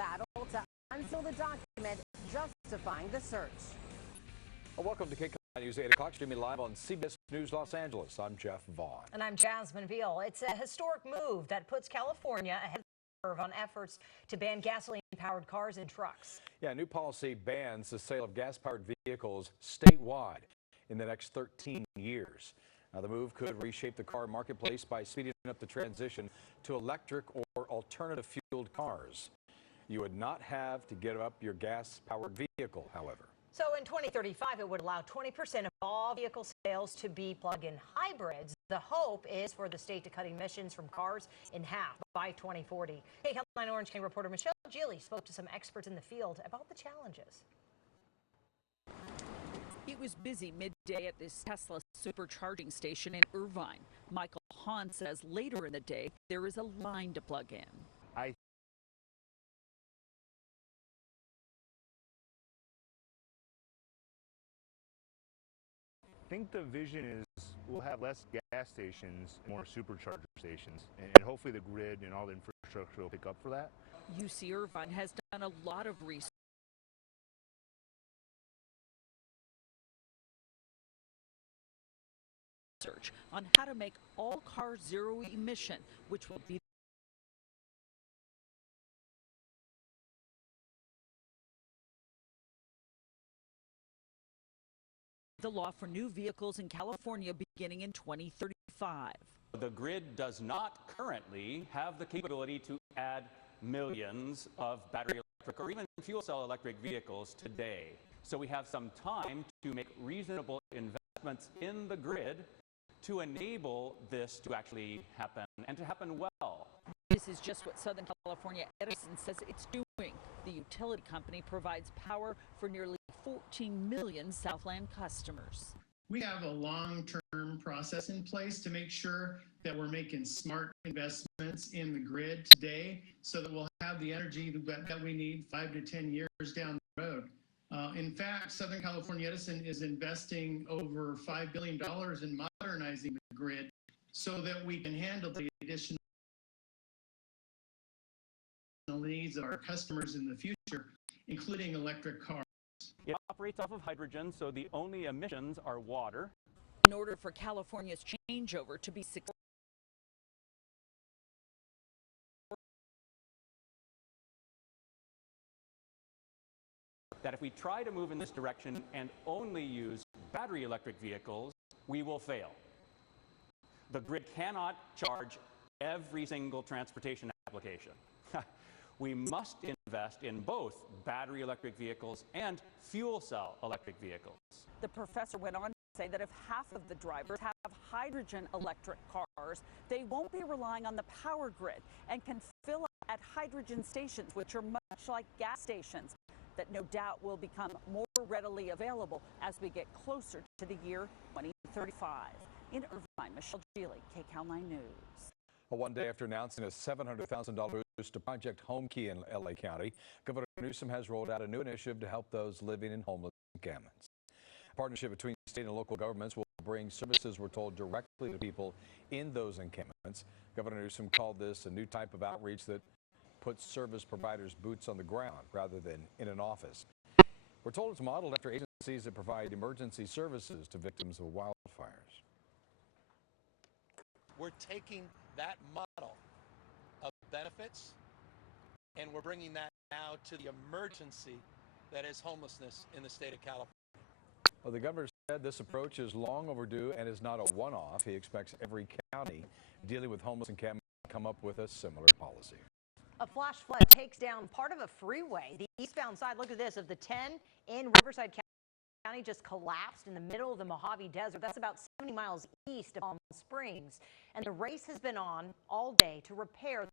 battle to unseal the document justifying the search. Welcome to Kcal News 8 o'clock, streaming live on CBS News Los Angeles. I'm Jeff Vaughn. And I'm Jasmine Veal. It's a historic move that puts California ahead of the curve on efforts to ban gasoline-powered cars and trucks. Yeah, new policy bans the sale of gas-powered vehicles statewide in the next 13 years. Now, the move could reshape the car marketplace by speeding up the transition to electric or alternative-fueled cars. You would not have to give up your gas-powered vehicle, however. So in 2035, it would allow 20% of all vehicle sales to be plug-in hybrids. The hope is for the state to cut emissions from cars in half by 2040. Kcal Orange County reporter Michelle Gili spoke to some experts in the field about the challenges. It was busy midday at this Tesla supercharging station in Irvine. Michael Hahn says later in the day, there is a line to plug in. I think the vision is we'll have less gas stations, more supercharger stations, and hopefully the grid and all the infrastructure will pick up for that. UC Irvine has done a lot of research on how to make all cars zero emission, which will be the law for new vehicles in California beginning in 2035. The grid does not currently have the capability to add millions of battery electric or even fuel cell electric vehicles today. So we have some time to make reasonable investments in the grid to enable this to actually happen and to happen well. This is just what Southern California Edison says it's doing. The utility company provides power for nearly 14 million Southland customers. We have a long-term process in place to make sure that we're making smart investments in the grid today so that we'll have the energy that we need 5 to 10 years down the road. In fact, Southern California Edison is investing over $5 billion in modernizing the grid so that we can handle the additional needs of our customers in the future, including electric cars. It operates off of hydrogen, so the only emissions are water. In order for California's changeover to be successful, that if we try to move in this direction and only use battery electric vehicles, we will fail. The grid cannot charge every single transportation application. We must invest in both battery electric vehicles and fuel cell electric vehicles. the professor went on to say that if half of the drivers have hydrogen electric cars, they won't be relying on the power grid and can fill up at hydrogen stations, which are much like gas stations, that no doubt will become more readily available as we get closer to the year 2035. In Irvine, Michelle Gili, Kcal 9 News. Well, one day after announcing a $700,000 boost to Project Homekey in LA County, Governor Newsom has rolled out a new initiative to help those living in homeless encampments. A partnership between state and local governments will bring services, we're told, directly to people in those encampments. Governor Newsom called this a new type of outreach that puts service providers' boots on the ground rather than in an office. We're told it's modeled after agencies that provide emergency services to victims of wildfires. We're taking that model of benefits and we're bringing that now to the emergency that is homelessness in the state of California. Well, the governor said this approach is long overdue and is not a one-off. He expects every county dealing with homeless encampments to come up with a similar policy. A flash flood takes down part of a freeway. The eastbound side, look at this, of the 10 in Riverside County just collapsed in the middle of the Mojave Desert. That's about 70 miles east of Palm Springs. And the race has been on all day to repair